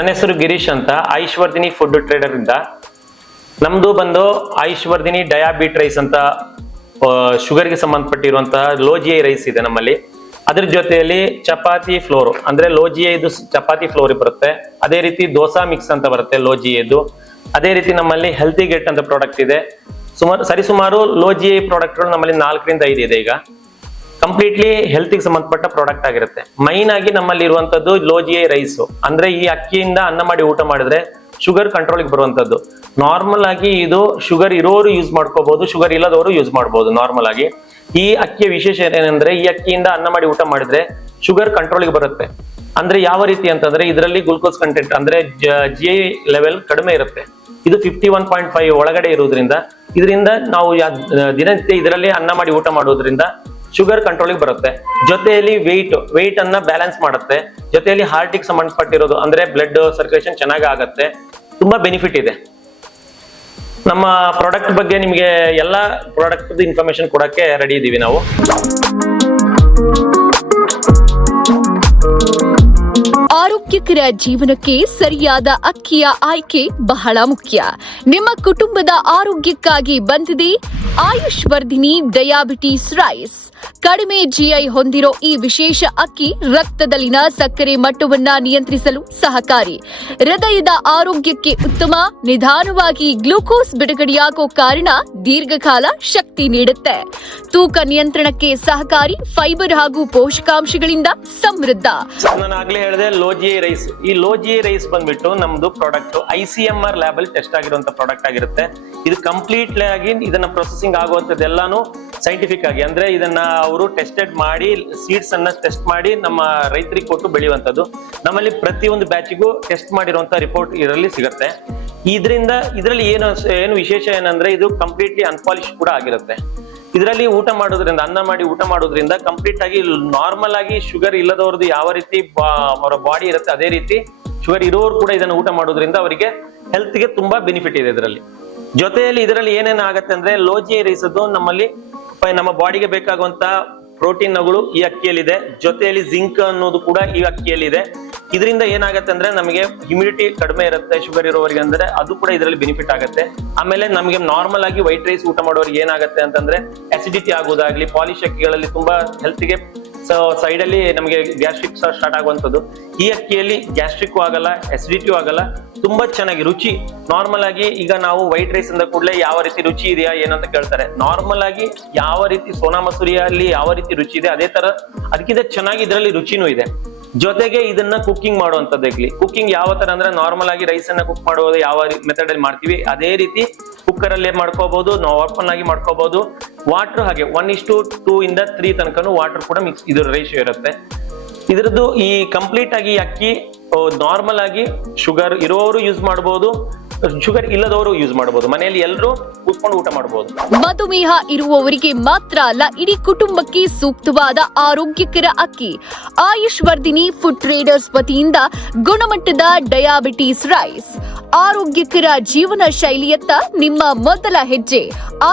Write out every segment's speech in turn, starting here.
ನನ್ನ ಹೆಸರು ಗಿರೀಶ್ ಅಂತ ಆಯುಷ್ವರ್ಧಿನಿ ಫುಡ್ ಟ್ರೇಡರ್ ಇಂದ. ನಮ್ದು ಬಂದು ಆಯುಷ್ವರ್ಧಿನಿ ಡಯಾಬಿಟ್ ರೈಸ್ ಅಂತ ಶುಗರ್ಗೆ ಸಂಬಂಧಪಟ್ಟಿರುವಂತಹ ಲೋಜಿಯೈ ರೈಸ್ ಇದೆ ನಮ್ಮಲ್ಲಿ. ಅದ್ರ ಜೊತೆಯಲ್ಲಿ ಚಪಾತಿ ಫ್ಲೋರ್ ಅಂದ್ರೆ ಲೋಜಿಯೈದು ಚಪಾತಿ ಫ್ಲೋರ್ ಬರುತ್ತೆ. ಅದೇ ರೀತಿ ದೋಸಾ ಮಿಕ್ಸ್ ಅಂತ ಬರುತ್ತೆ ಲೋಜಿಯೈದು. ಅದೇ ರೀತಿ ನಮ್ಮಲ್ಲಿ ಹೆಲ್ತಿ ಗೆಟ್ ಅಂತ ಪ್ರಾಡಕ್ಟ್ ಇದೆ. ಸರಿಸುಮಾರು ಲೋಜಿಯೈ ಪ್ರಾಡಕ್ಟ್ಗಳು ನಮ್ಮಲ್ಲಿ 4 ರಿಂದ 5 ಇದೆ. ಈಗ ಕಂಪ್ಲೀಟ್ಲಿ ಹೆಲ್ತ್ಗೆ ಸಂಬಂಧಪಟ್ಟ ಪ್ರಾಡಕ್ಟ್ ಆಗಿರುತ್ತೆ. ಮೈನ್ ಆಗಿ ನಮ್ಮಲ್ಲಿ ಇರುವಂತದ್ದು ಲೋಜಿಯೈ ರೈಸ್. ಅಂದ್ರೆ ಈ ಅಕ್ಕಿಯಿಂದ ಅನ್ನ ಮಾಡಿ ಊಟ ಮಾಡಿದ್ರೆ ಶುಗರ್ ಕಂಟ್ರೋಲ್ಗೆ ಬರುವಂತದ್ದು. ನಾರ್ಮಲ್ ಆಗಿ ಇದು ಶುಗರ್ ಇರೋರು ಯೂಸ್ ಮಾಡ್ಕೋಬಹುದು, ಶುಗರ್ ಇಲ್ಲದವರು ಯೂಸ್ ಮಾಡಬಹುದು ನಾರ್ಮಲ್ ಆಗಿ. ಈ ಅಕ್ಕಿಯ ವಿಶೇಷ ಏನಂದ್ರೆ ಈ ಅಕ್ಕಿಯಿಂದ ಅನ್ನ ಮಾಡಿ ಊಟ ಮಾಡಿದ್ರೆ ಶುಗರ್ ಕಂಟ್ರೋಲ್ಗೆ ಬರುತ್ತೆ. ಅಂದ್ರೆ ಯಾವ ರೀತಿ ಅಂತಂದ್ರೆ ಇದರಲ್ಲಿ ಗ್ಲೂಕೋಸ್ ಕಂಟೆಂಟ್ ಅಂದ್ರೆ GI ಲೆವೆಲ್ ಕಡಿಮೆ ಇರುತ್ತೆ. ಇದು 51.5 ಒಳಗಡೆ ಇರುವುದರಿಂದ ಇದರಿಂದ ನಾವು ದಿನನಿತ್ಯ ಇದರಲ್ಲಿ ಅನ್ನ ಮಾಡಿ ಊಟ ಮಾಡೋದ್ರಿಂದ ಶುಗರ್ ಕಂಟ್ರೋಲ್ಗೆ ಬರುತ್ತೆ. ಜೊತೆಯಲ್ಲಿ ವೆಯ್ಟ್ ಅನ್ನ ಬ್ಯಾಲೆನ್ಸ್ ಮಾಡುತ್ತೆ. ಜೊತೆಯಲ್ಲಿ ಹಾರ್ಟಿಗೆ ಸಂಬಂಧಪಟ್ಟಿರೋದು ಅಂದ್ರೆ ಬ್ಲಡ್ ಸರ್ಕ್ಯುಲೇಷನ್ ಚೆನ್ನಾಗಿ ಆಗತ್ತೆ. ತುಂಬಾ ಬೆನಿಫಿಟ್ ಇದೆ. ನಮ್ಮ ಪ್ರಾಡಕ್ಟ್ ಬಗ್ಗೆ ನಿಮಗೆ ಎಲ್ಲಾ ಪ್ರಾಡಕ್ಟ್ ಇನ್ಫಾರ್ಮೇಶನ್ ಕೊಡಕ್ಕೆ ರೆಡಿ ಇದೀವಿ ನಾವು. ಆರೋಗ್ಯಕರ ಜೀವನಕ್ಕೆ ಸರಿಯಾದ ಅಕ್ಕಿಯ ಆಯ್ಕೆ ಬಹಳ ಮುಖ್ಯ. ನಿಮ್ಮ ಕುಟುಂಬದ ಆರೋಗ್ಯಕ್ಕಾಗಿ ಬಂದಿದೆ ಆಯುಷ್ವರ್ಧಿನಿ ಡಯಾಬಿಟಿಸ್ ರೈಸ್. ಕಡಿಮೆ GI ಹೊಂದಿರೋ ಈ ವಿಶೇಷ ಅಕ್ಕಿ ರಕ್ತದಲ್ಲಿನ ಸಕ್ಕರೆ ಮಟ್ಟವನ್ನ ನಿಯಂತ್ರಿಸಲು ಸಹಕಾರಿ, ಹೃದಯದ ಆರೋಗ್ಯಕ್ಕೆ ಉತ್ತಮ, ನಿಧಾನವಾಗಿ ಗ್ಲೂಕೋಸ್ ಬಿಡುಗಡೆಯಾಗೋ ಕಾರಣ ದೀರ್ಘಕಾಲ ಶಕ್ತಿ ನೀಡುತ್ತೆ, ತೂಕ ನಿಯಂತ್ರಣಕ್ಕೆ ಸಹಕಾರಿ, ಫೈಬರ್ ಹಾಗೂ ಪೋಷಕಾಂಶಗಳಿಂದ ಸಮೃದ್ಧ. ನಾನು ಆಗ್ಲೇ ಹೇಳಿದೆ ಲೋಜಿಯೈ ರೈಸ್. ಈ ಲೋಜಿಯೈ ರೈಸ್ ಬಂದ್ಬಿಟ್ಟು ನಮ್ದು ಪ್ರಾಡಕ್ಟ್ ICMR ಲ್ಯಾಬ್ ಅಲ್ಲಿ ಟೆಸ್ಟ್ ಆಗಿರುವಂತ ಪ್ರಾಡಕ್ಟ್ ಆಗಿರುತ್ತೆ. ಇದು ಕಂಪ್ಲೀಟ್ಲಿ ಆಗಿ ಇದನ್ನ ಪ್ರೊಸೆಸಿಂಗ್ ಆಗುವಂತದ್ದೆಲ್ಲಾನು ಸೈಂಟಿಫಿಕ್ ಆಗಿ ಅಂದ್ರೆ ಇದನ್ನ ಅವರು ಟೆಸ್ಟೆಡ್ ಮಾಡಿ ಸೀಡ್ಸ್ ಅನ್ನ ಟೆಸ್ಟ್ ಮಾಡಿ ನಮ್ಮ ರೈತರಿಗೆ ಕೊಟ್ಟು ಬೆಳೆಯುವಂತದ್ದು. ನಮ್ಮಲ್ಲಿ ಪ್ರತಿಯೊಂದು ಬ್ಯಾಚಿಗೂ ಟೆಸ್ಟ್ ಮಾಡಿರುವಂತ ರಿಪೋರ್ಟ್ ಇದರಲ್ಲಿ ಸಿಗುತ್ತೆ. ಇದರಲ್ಲಿ ಏನು ವಿಶೇಷ ಏನಂದ್ರೆ ಇದು ಕಂಪ್ಲೀಟ್ಲಿ ಅನ್ಪಾಲಿಶ್ ಕೂಡ ಆಗಿರುತ್ತೆ. ಇದರಲ್ಲಿ ಊಟ ಮಾಡೋದ್ರಿಂದ ಅನ್ನ ಮಾಡಿ ಊಟ ಮಾಡೋದ್ರಿಂದ ಕಂಪ್ಲೀಟ್ ಆಗಿ ನಾರ್ಮಲ್ ಆಗಿ ಶುಗರ್ ಇಲ್ಲದವ್ರದ್ದು ಯಾವ ರೀತಿ ಅವರ ಬಾಡಿ ಇರುತ್ತೆ ಅದೇ ರೀತಿ ಶುಗರ್ ಇರೋರು ಕೂಡ ಇದನ್ನು ಊಟ ಮಾಡೋದ್ರಿಂದ ಅವರಿಗೆ ಹೆಲ್ತ್ಗೆ ತುಂಬಾ ಬೆನಿಫಿಟ್ ಇದೆ ಇದರಲ್ಲಿ. ಜೊತೆಯಲ್ಲಿ ಇದರಲ್ಲಿ ಏನೇನು ಆಗತ್ತೆ ಅಂದ್ರೆ ಲೋಜಿಯೈ ರೈಸ್ ಅದು ನಮ್ಮಲ್ಲಿ ನಮ್ಮ ಬಾಡಿಗೆ ಬೇಕಾಗುವಂತ ಪ್ರೋಟೀನ್ಗಳು ಈ ಅಕ್ಕಿಯಲ್ಲಿದೆ. ಜೊತೆಯಲ್ಲಿ ಜಿಂಕ್ ಅನ್ನೋದು ಕೂಡ ಈ ಅಕ್ಕಿಯಲ್ಲಿದೆ. ಇದರಿಂದ ಏನಾಗುತ್ತೆ ಅಂದ್ರೆ ನಮಗೆ ಹ್ಯುಮಿಡಿಟಿ ಕಡಿಮೆ ಇರುತ್ತೆ ಶುಗರ್ ಇರೋವರಿಗೆ, ಅಂದ್ರೆ ಅದು ಕೂಡ ಇದರಲ್ಲಿ ಬೆನಿಫಿಟ್ ಆಗುತ್ತೆ. ಆಮೇಲೆ ನಮಗೆ ನಾರ್ಮಲ್ ಆಗಿ ವೈಟ್ ರೈಸ್ ಊಟ ಮಾಡೋರಿಗೆ ಏನಾಗುತ್ತೆ ಅಂತಂದ್ರೆ ಅಸಿಡಿಟಿ ಆಗೋದಾಗ್ಲಿ, ಪಾಲಿಶ್ ಅಕ್ಕಿಗಳಲ್ಲಿ ತುಂಬಾ ಹೆಲ್ತ್ಗೆ ಸೈಡ್ ಅಲ್ಲಿ ನಮಗೆ ಗ್ಯಾಸ್ಟ್ರಿಕ್ ಸ್ಟಾರ್ಟ್ ಆಗುವಂಥದ್ದು. ಈ ಅಕ್ಕಿಯಲ್ಲಿ ಗ್ಯಾಸ್ಟ್ರಿಕ್ ಆಗಲ್ಲ, ಅಸಿಡಿಟಿಯೂ ಆಗಲ್ಲ, ತುಂಬಾ ಚೆನ್ನಾಗಿ ರುಚಿ. ನಾರ್ಮಲ್ ಆಗಿ ಈಗ ನಾವು ವೈಟ್ ರೈಸ್ ಅಂದ ಕೂಡಲೇ ಯಾವ ರೀತಿ ರುಚಿ ಇದೆಯಾ ಏನಂತ ಕೇಳ್ತಾರೆ. ನಾರ್ಮಲ್ ಆಗಿ ಯಾವ ರೀತಿ ಸೋನಾ ಮಸೂರಿಯಲ್ಲಿ ಯಾವ ರೀತಿ ರುಚಿ ಇದೆ ಅದೇ ತರ ಅದಕ್ಕಿಂತ ಚೆನ್ನಾಗಿ ಇದರಲ್ಲಿ ರುಚಿನೂ ಇದೆ. ಜೊತೆಗೆ ಇದನ್ನ ಕುಕ್ಕಿಂಗ್ ಮಾಡುವಂತದ್ದಾಗ್ಲಿ, ಕುಕ್ಕಿಂಗ್ ಯಾವ ತರ ಅಂದ್ರೆ ನಾರ್ಮಲ್ ಆಗಿ ರೈಸ್ ಅನ್ನ ಕುಕ್ ಮಾಡುವುದು ಯಾವ ಮೆಥಡ್ ಅಲ್ಲಿ ಮಾಡ್ತೀವಿ ಅದೇ ರೀತಿ ಕುಕ್ಕರ್ ಅಲ್ಲೇ ಮಾಡ್ಕೋಬಹುದು, ನಾವು ಓಪನ್ ಆಗಿ ಮಾಡ್ಕೋಬಹುದು. ವಾಟರ್ ಹಾಗೆ 1:2 ಇಂದ 3 ತನಕನು ವಾಟರ್ ಕೂಡ ಮಿಕ್ಸ್ ಇದ್ರ ರೇಷಿಯೋ ಇರುತ್ತೆ. ಇದ್ರದ್ದು ಈ ಕಂಪ್ಲೀಟ್ ಆಗಿ ಅಕ್ಕಿ ನಾರ್ಮಲ್ ಆಗಿ ಶುಗರ್ ಇರೋರು ಯೂಸ್ ಮಾಡಬಹುದು, ಶುಗರ್ ಇಲ್ಲದವರು ಯೂಸ್ ಮಾಡಬಹುದು. ಮನೆಯಲ್ಲಿ ಎಲ್ಲರೂ ಕೂತ್ಕೊಂಡು ಊಟ ಮಾಡಬಹುದು. ಮಧುಮೇಹ ಇರುವವರಿಗೆ ಮಾತ್ರ ಅಲ್ಲ, ಇಡೀ ಕುಟುಂಬಕ್ಕೆ ಸೂಕ್ತವಾದ ಆರೋಗ್ಯಕರ ಅಕ್ಕಿ ಆಯುಷ್ವರ್ಧಿನಿ ಫುಡ್ ಟ್ರೇಡರ್ಸ್ ವತಿಯಿಂದ ಗುಣಮಟ್ಟದ ಡಯಾಬಿಟಿಸ್ ರೈಸ್. ಆರೋಗ್ಯಕರ ಜೀವನ ಶೈಲಿಯತ್ತ ನಿಮ್ಮ ಮೊದಲ ಹೆಜ್ಜೆ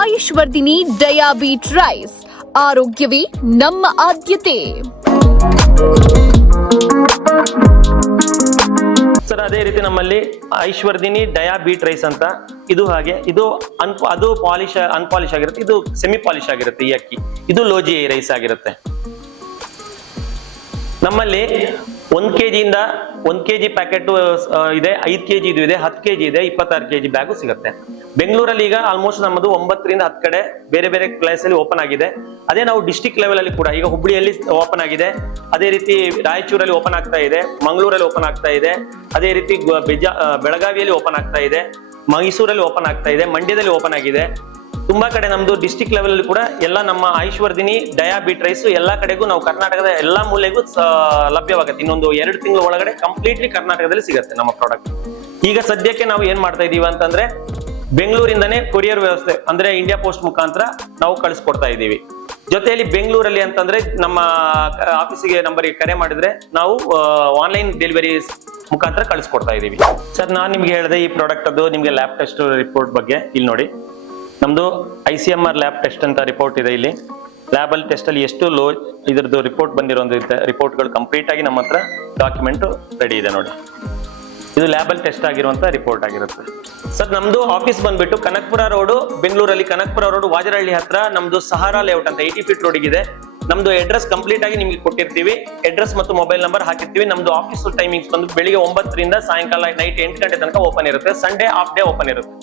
ಆಯುಷ್ವರ್ಧಿನಿ ಡಯಾಬಿಟ್ ರೈಸ್. ಆರೋಗ್ಯವೇ ನಮ್ಮ ಆದ್ಯತೆ. ಸರ್ ಅದೇ ರೀತಿ ನಮ್ಮಲ್ಲಿ ಐಶ್ವರ್ಧಿನಿ ಡಯಾಬಿಟ್ ರೈಸ್ ಅಂತ ಇದು ಹಾಗೆ ಇದು ಅದು ಅನ್ಪಾಲಿಶ್ ಆಗಿರುತ್ತೆ, ಇದು ಸೆಮಿ ಪಾಲಿಶ್ ಆಗಿರುತ್ತೆ. ಈ ಅಕ್ಕಿ ಇದು ಲೋಜಿಯೈ ರೈಸ್ ಆಗಿರುತ್ತೆ. ನಮ್ಮಲ್ಲಿ 1 kg ಪ್ಯಾಕೆಟ್ ಇದೆ, 5 kg ಇದು ಇದೆ, 10 kg ಇದೆ, 26 kg ಬ್ಯಾಗು ಸಿಗುತ್ತೆ. ಬೆಂಗಳೂರಲ್ಲಿ ಈಗ ಆಲ್ಮೋಸ್ಟ್ ನಮ್ಮದು 9 ರಿಂದ 10 ಕಡೆ ಬೇರೆ ಬೇರೆ ಪ್ಲೇಸ್ ಅಲ್ಲಿ ಓಪನ್ ಆಗಿದೆ. ಅದೇ ನಾವು ಡಿಸ್ಟ್ರಿಕ್ಟ್ ಲೆವೆಲ್ ಅಲ್ಲಿ ಕೂಡ ಈಗ ಹುಬ್ಬಳ್ಳಿಯಲ್ಲಿ ಓಪನ್ ಆಗಿದೆ, ಅದೇ ರೀತಿ ರಾಯಚೂರಲ್ಲಿ ಓಪನ್ ಆಗ್ತಾ ಇದೆ, ಮಂಗಳೂರಲ್ಲಿ ಓಪನ್ ಆಗ್ತಾ ಇದೆ, ಅದೇ ರೀತಿ ಬೆಳಗಾವಿಯಲ್ಲಿ ಓಪನ್ ಆಗ್ತಾ ಇದೆ, ಮೈಸೂರಲ್ಲಿ ಓಪನ್ ಆಗ್ತಾ ಇದೆ, ಮಂಡ್ಯದಲ್ಲಿ ಓಪನ್ ಆಗಿದೆ. ತುಂಬಾ ಕಡೆ ನಮ್ದು ಡಿಸ್ಟ್ರಿಕ್ಟ್ ಲೆವೆಲ್ ಅಲ್ಲಿ ಕೂಡ ಎಲ್ಲ ನಮ್ಮ ಆಯುಷ್ವರ್ಧಿನಿ ಡಯಾಬಿಟ್ ರೈಸ್ ಎಲ್ಲಾ ಕಡೆಗೂ ನಾವು ಕರ್ನಾಟಕದ ಎಲ್ಲಾ ಮೂಲೆಗೂ ಲಭ್ಯವಾಗುತ್ತೆ. ಇನ್ನೊಂದು 2 ತಿಂಗಳ ಒಳಗಡೆ ಕಂಪ್ಲೀಟ್ಲಿ ಕರ್ನಾಟಕದಲ್ಲಿ ಸಿಗುತ್ತೆ ನಮ್ಮ ಪ್ರಾಡಕ್ಟ್. ಈಗ ಸದ್ಯಕ್ಕೆ ನಾವು ಏನ್ ಮಾಡ್ತಾ ಇದೀವಿ ಅಂತಂದ್ರೆ ಬೆಂಗಳೂರಿಂದನೇ ಕೊರಿಯರ್ ವ್ಯವಸ್ಥೆ ಅಂದ್ರೆ ಇಂಡಿಯಾ ಪೋಸ್ಟ್ ಮುಖಾಂತರ ನಾವು ಕಳಿಸ್ಕೊಡ್ತಾ ಇದ್ದೀವಿ. ಜೊತೆಯಲ್ಲಿ ಬೆಂಗಳೂರಲ್ಲಿ ಅಂತಂದ್ರೆ ನಮ್ಮ ಆಫೀಸಿಗೆ ನಂಬರ್ಗೆ ಕರೆ ಮಾಡಿದ್ರೆ ನಾವು ಆನ್ಲೈನ್ ಡೆಲಿವರಿ ಮುಖಾಂತರ ಕಳಿಸ್ಕೊಡ್ತಾ ಇದೀವಿ. ಸರ್ ನಾನು ನಿಮ್ಗೆ ಹೇಳಿದೆ ಈ ಪ್ರಾಡಕ್ಟ್ ಅದು ನಿಮ್ಗೆ ಲ್ಯಾಬ್ ಟೆಸ್ಟ್ ರಿಪೋರ್ಟ್ ಬಗ್ಗೆ ಇಲ್ಲಿ ನೋಡಿ. ನಮ್ದು ICMR ಲ್ಯಾಬ್ ಟೆಸ್ಟ್ ಅಂತ ರಿಪೋರ್ಟ್ ಇದೆ. ಇಲ್ಲಿ ಲ್ಯಾಬ್ ಅಲ್ಲಿ ಟೆಸ್ಟ್ ಅಲ್ಲಿ ಎಷ್ಟು ಇದ್ರದ್ದು ರಿಪೋರ್ಟ್ ಬಂದಿರೋ ರಿಪೋರ್ಟ್ಗಳು ಕಂಪ್ಲೀಟ್ ಆಗಿ ನಮ್ಮ ಹತ್ರ ಡಾಕ್ಯುಮೆಂಟ್ ರೆಡಿ ಇದೆ ನೋಡಿ. ಇದು ಲ್ಯಾಬಲ್ ಟೆಸ್ಟ್ ಆಗಿರುವಂತ ರಿಪೋರ್ಟ್ ಆಗಿರುತ್ತೆ. ಸರ್ ನಮ್ದು ಆಫೀಸ್ ಬಂದ್ಬಿಟ್ಟು ಕನಕಪುರ ರೋಡ್, ಬೆಂಗಳೂರಲ್ಲಿ ಕನಕಪುರ ರೋಡ್ ವಾಜರಹಳ್ಳಿ ಹತ್ರ ನಮ್ದು ಸಹಾರಾ ಲೇಔಟ್ ಅಂತ 80 ಫೀಟ್ ರೋಡ್ ಇದೆ. ನಮ್ದು ಅಡ್ರೆಸ್ ಕಂಪ್ಲೀಟ್ ಆಗಿ ನಿಮ್ಗೆ ಕೊಟ್ಟಿರ್ತೀವಿ. ಅಡ್ರೆಸ್ ಮತ್ತು ಮೊಬೈಲ್ ನಂಬರ್ ಹಾಕಿರ್ತೀವಿ. ನಮ್ದು ಆಫೀಸ್ ಟೈಮಿಂಗ್ಸ್ ಬಂದು ಬೆಳಿಗ್ಗೆ 9 ರಿಂದ ಸಾಯಂಕಾಲ ನೈಟ್ 8 ಗಂಟೆ ತನಕ ಓಪನ್ ಇರುತ್ತೆ. ಸಂಡೇ ಹಾಫ್ ಡೇ ಓಪನ್ ಇರುತ್ತೆ.